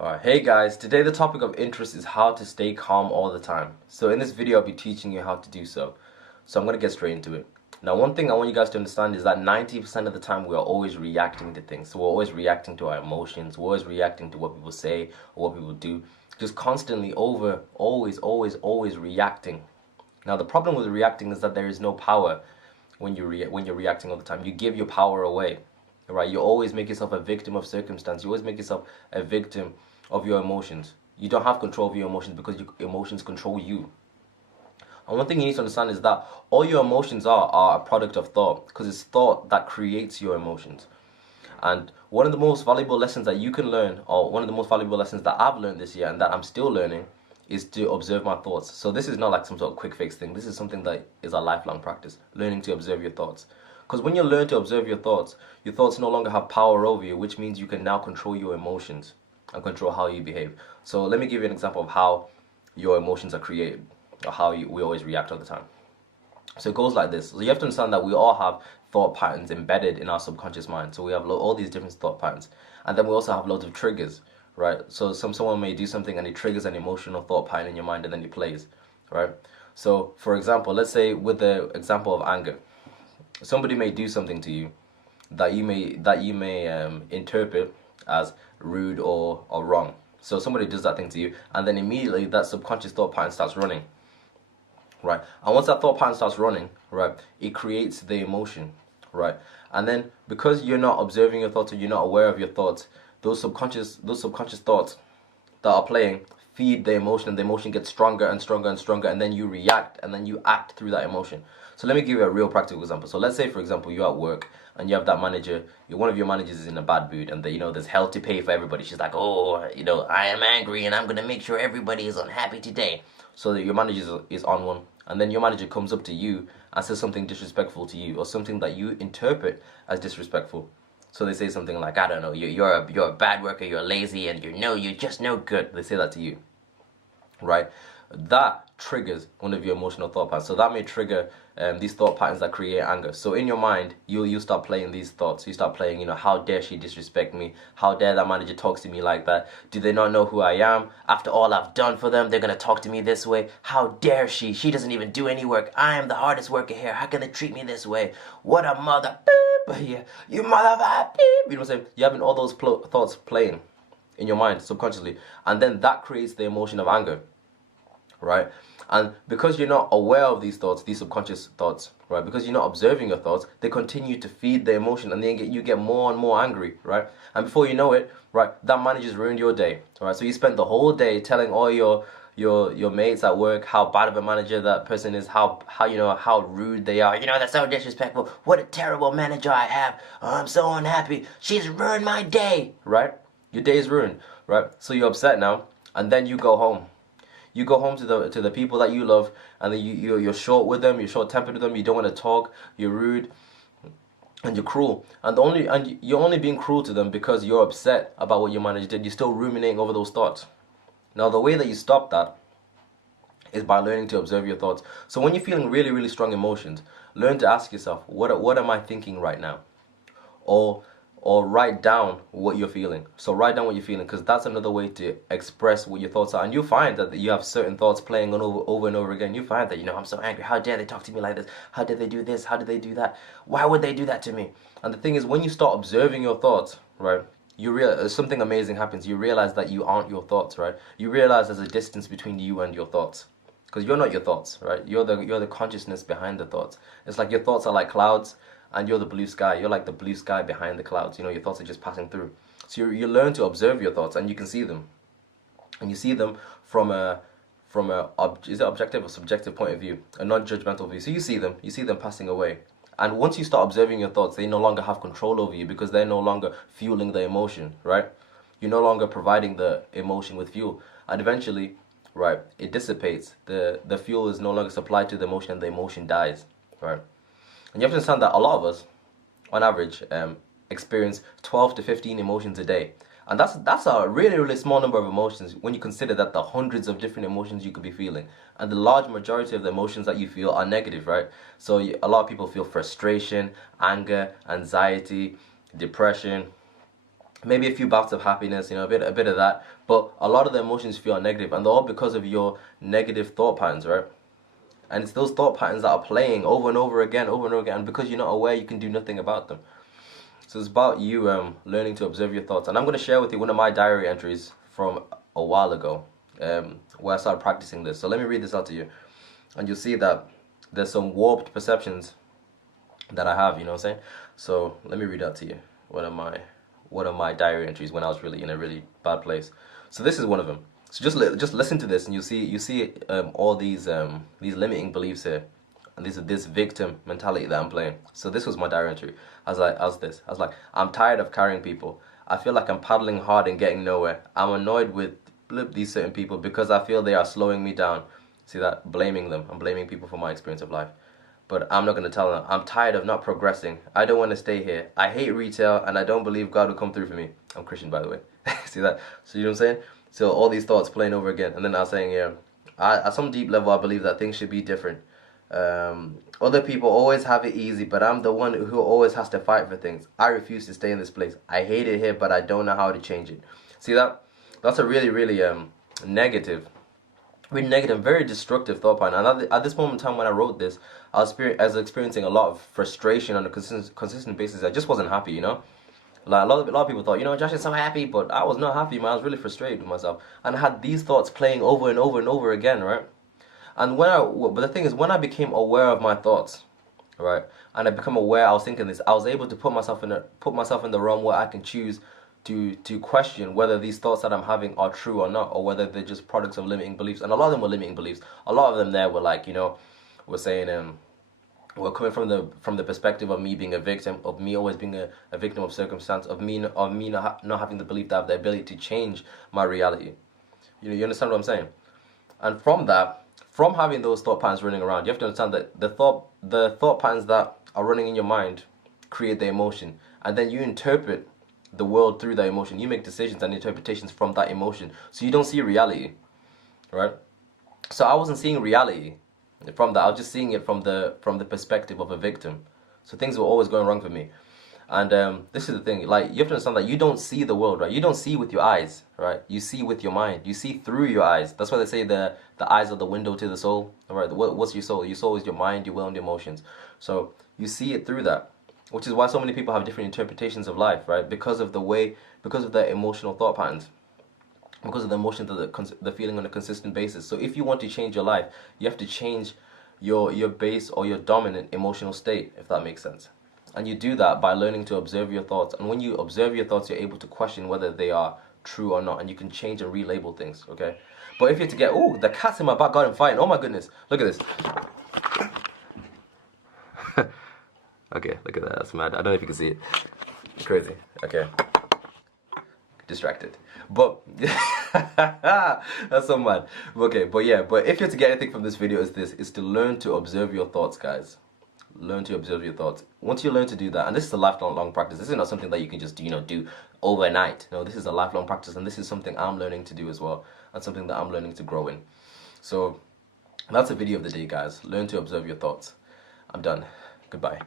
Alright, hey guys, today the topic of interest is how to stay calm all the time. So in this video I'll be teaching you how to do so. So I'm going to get straight into it. Now one thing I want you guys to understand is that 90% of the time we are always reacting to things. So we're always reacting to our emotions, we're always reacting to what people say or what people do. Just constantly always reacting. Now the problem with reacting is that there is no power when you're reacting all the time. You give your power away. Right? You always make yourself a victim of circumstance. You always make yourself a victim of your emotions. You don't have control of your emotions because your emotions control you. And one thing you need to understand is that all your emotions are a product of thought, because it's thought that creates your emotions. And one of the most valuable lessons that you can learn, or one of the most valuable lessons that I've learned this year and that I'm still learning, is to observe my thoughts. So this is not like some sort of quick fix thing. This is something that is a lifelong practice, learning to observe your thoughts. Because when you learn to observe your thoughts no longer have power over you, which means you can now control your emotions and control how you behave. So let me give you an example of how your emotions are created, or how we always react all the time. So it goes like this. So you have to understand that we all have thought patterns embedded in our subconscious mind. So we have all these different thought patterns. And then we also have loads of triggers, right? So someone may do something and it triggers an emotional thought pattern in your mind and then it plays, right? So for example, let's say with the example of anger. Somebody may do something to you that you may interpret as rude or wrong. So somebody does that thing to you, and then immediately that subconscious thought pattern starts running, right? And once that thought pattern starts running, right, it creates the emotion, right? And then because you're not observing your thoughts or you're not aware of your thoughts, those subconscious thoughts that are playing feed the emotion, and the emotion gets stronger and stronger and stronger, and then you react and then you act through that emotion. So let me give you a real practical example. So let's say, for example, you're at work and you have that manager, one of your managers is in a bad mood, and there's hell to pay for everybody. She's like, oh, I am angry and I'm gonna make sure everybody is unhappy today. So that your manager is on one, and then your manager comes up to you and says something disrespectful to you, or something that you interpret as disrespectful. So they say something like, I don't know, you're a bad worker, you're lazy, and you're just no good. They say that to you, right? That triggers one of your emotional thought patterns. So that may trigger these thought patterns that create anger. So in your mind, you start playing these thoughts. You start playing, how dare she disrespect me? How dare that manager talks to me like that? Do they not know who I am? After all I've done for them, they're gonna talk to me this way. How dare she? She doesn't even do any work. I am the hardest worker here. How can they treat me this way? What a mother beep! Yeah, you mother beep! You know what I'm saying? You're having all those thoughts playing in your mind subconsciously, and then that creates the emotion of anger, right? And because you're not aware of these thoughts, these subconscious thoughts, right? Because you're not observing your thoughts, they continue to feed the emotion, and then you get more and more angry, right? And before you know it, right, that manager's ruined your day, right? So you spent the whole day telling all your mates at work how bad of a manager that person is, how rude they are. They're so disrespectful. What a terrible manager I have. Oh, I'm so unhappy. She's ruined my day, right? Your day is ruined, right? So you're upset now, and then you go home. You go home to the people that you love, and then you're short with them, you're short-tempered with them, you don't want to talk, you're rude, and you're cruel. And you're only being cruel to them because you're upset about what your manager did. You're still ruminating over those thoughts. Now the way that you stop that is by learning to observe your thoughts. So when you're feeling really, really strong emotions, learn to ask yourself, what am I thinking right now? Or write down what you're feeling. So write down what you're feeling, because that's another way to express what your thoughts are. And you'll find that you have certain thoughts playing on over and over again. You find that, I'm so angry. How dare they talk to me like this? How dare they do this? How did they do that? Why would they do that to me? And the thing is, when you start observing your thoughts, right, you realize something amazing happens. You realize that you aren't your thoughts, right? You realize there's a distance between you and your thoughts. Because you're not your thoughts, right? You're the consciousness behind the thoughts. It's like your thoughts are like clouds, and you're the blue sky. You're like the blue sky behind the clouds. Your thoughts are just passing through. So you learn to observe your thoughts, and you can see them. And you see them from is it objective or subjective point of view, a non-judgmental view. So you see them passing away. And once you start observing your thoughts, they no longer have control over you, because they're no longer fueling the emotion, right? You're no longer providing the emotion with fuel. And eventually, right, it dissipates. The fuel is no longer supplied to the emotion, and the emotion dies, right? And you have to understand that a lot of us, on average, experience 12 to 15 emotions a day. And that's a really, really small number of emotions when you consider that the hundreds of different emotions you could be feeling. And the large majority of the emotions that you feel are negative, right? So a lot of people feel frustration, anger, anxiety, depression, maybe a few bouts of happiness, you know, a bit of that. But a lot of the emotions you feel are negative, and they're all because of your negative thought patterns, right? And it's those thought patterns that are playing over and over again, over and over again. And because you're not aware, you can do nothing about them. So it's about you learning to observe your thoughts. And I'm going to share with you one of my diary entries from a while ago, where I started practicing this. So let me read this out to you. And you'll see that there's some warped perceptions that I have, you know what I'm saying? So let me read out to you one of my diary entries when I was really in a really bad place. So this is one of them. So just listen to this, and you see all these limiting beliefs here, and this victim mentality that I'm playing. So this was my diary entry. I was like, I'm tired of carrying people. I feel like I'm paddling hard and getting nowhere. I'm annoyed with these certain people because I feel they are slowing me down. See that? Blaming them. I'm blaming people for my experience of life. But I'm not going to tell them. I'm tired of not progressing. I don't want to stay here. I hate retail, and I don't believe God will come through for me. I'm Christian, by the way. See that? So you know what I'm saying? So all these thoughts playing over again. And then I was saying, yeah, at some deep level, I believe that things should be different. Other people always have it easy, but I'm the one who always has to fight for things. I refuse to stay in this place. I hate it here, but I don't know how to change it. See that? That's a really, really negative, very destructive thought pattern. And at this moment in time when I wrote this, I was experiencing a lot of frustration on a consistent basis. I just wasn't happy, you know? Like a lot of people thought, you know, Josh is so happy, but I was not happy, man. I was really frustrated with myself. And I had these thoughts playing over and over and over again, right? And but the thing is, when I became aware of my thoughts, right, and I become aware I was thinking this, I was able to put myself in the realm where I can choose to question whether these thoughts that I'm having are true or not, or whether they're just products of limiting beliefs. And a lot of them were limiting beliefs. A lot of them there were like, you know, were saying we're coming from the perspective of me being a victim, of me always being a victim of circumstance, of me not having the belief that I have the ability to change my reality. You understand what I'm saying? And from having those thought patterns running around, you have to understand that the thought patterns that are running in your mind create the emotion, and then you interpret the world through that emotion. You make decisions and interpretations from that emotion, so you don't see reality, right? So I wasn't seeing reality from that. I was just seeing it from the perspective of a victim. So things were always going wrong for me. And this is the thing, like, you have to understand that you don't see the world, right? You don't see with your eyes, right? You see with your mind. You see through your eyes. That's why they say the eyes are the window to the soul, right? What's your soul? Your soul is your mind, your will, and your emotions. So you see it through that, which is why so many people have different interpretations of life, right? Because of their emotional thought patterns. Because of the emotions that the feeling on a consistent basis. So if you want to change your life, you have to change your base or your dominant emotional state, if that makes sense. And you do that by learning to observe your thoughts. And when you observe your thoughts, you're able to question whether they are true or not. And you can change and relabel things, okay? But if you're to get, oh, the cat's in my back garden fighting. Oh my goodness. Look at this. Okay, look at that. That's mad. I don't know if you can see it. Crazy. Okay. Distracted. But that's so mad. Okay, but yeah, but if you're to get anything from this video, is to learn to observe your thoughts, guys. Learn to observe your thoughts. Once you learn to do that, and this is a lifelong practice. This is not something that you can just do overnight. No, this is a lifelong practice, and this is something I'm learning to do as well, and something that I'm learning to grow in. So that's a video of the day, guys. Learn to observe your thoughts. I'm done. Goodbye.